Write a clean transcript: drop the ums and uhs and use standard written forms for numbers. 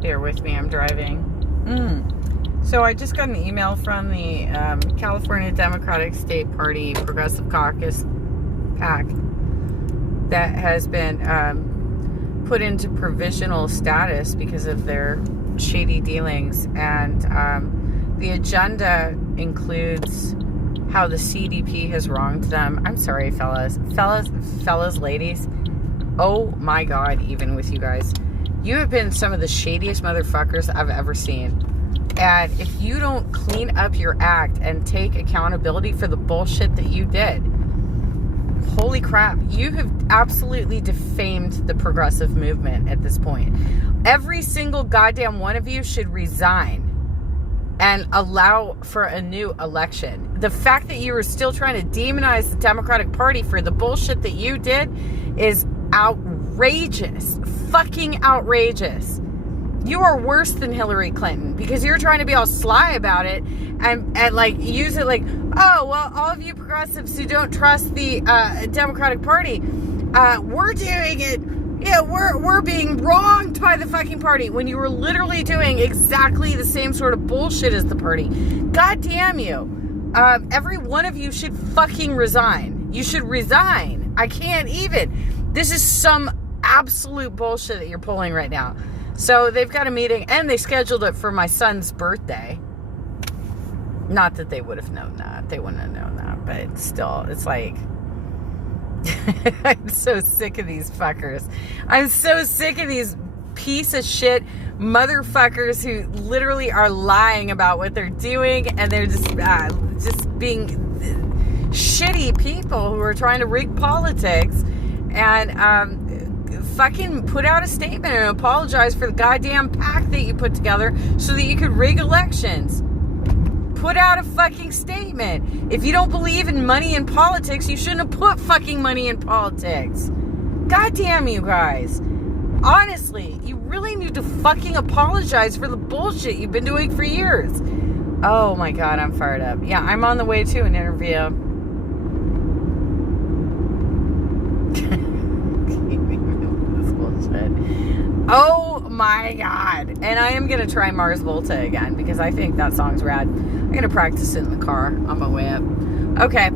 Bear with me, I'm driving. So I just got an email from the California Democratic State Party Progressive Caucus PAC that has been put into provisional status because of their shady dealings, and the agenda includes how the CDP has wronged them. I'm sorry, fellas, ladies. Oh my God, even with you guys. You have been some of the shadiest motherfuckers I've ever seen. And if you don't clean up your act and take accountability for the bullshit that you did, holy crap, you have absolutely defamed the progressive movement at this point. Every single goddamn one of you should resign and allow for a new election. The fact that you are still trying to demonize the Democratic Party for the bullshit that you did is outrageous. Fucking outrageous. You are worse than Hillary Clinton because you're trying to be all sly about it and like use it like, oh, well, all of you progressives who don't trust the Democratic Party, we're doing it. Yeah, we're being wronged by the fucking party when you were literally doing exactly the same sort of bullshit as the party. God damn you. Every one of you should fucking resign. You should resign. I can't even. This is some absolute bullshit that you're pulling right now. So they've got a meeting, and they scheduled it for my son's birthday. Not that they would have known that. They wouldn't have known that. But still, it's like... I'm so sick of these fuckers. I'm so sick of these piece of shit motherfuckers who literally are lying about what they're doing, and they're just being shitty people who are trying to rig politics and fucking put out a statement and apologize for the goddamn pact that you put together so that you could rig elections. Put out a fucking statement. If you don't believe in money in politics, you shouldn't have put fucking money in politics. God damn you guys. Honestly, you really need to fucking apologize for the bullshit you've been doing for years. Oh my God, I'm fired up. Yeah, I'm on the way to an interview. Oh my God. And I am going to try Mars Volta again because I think that song's rad. I'm going to practice it in the car on my way up. Okay.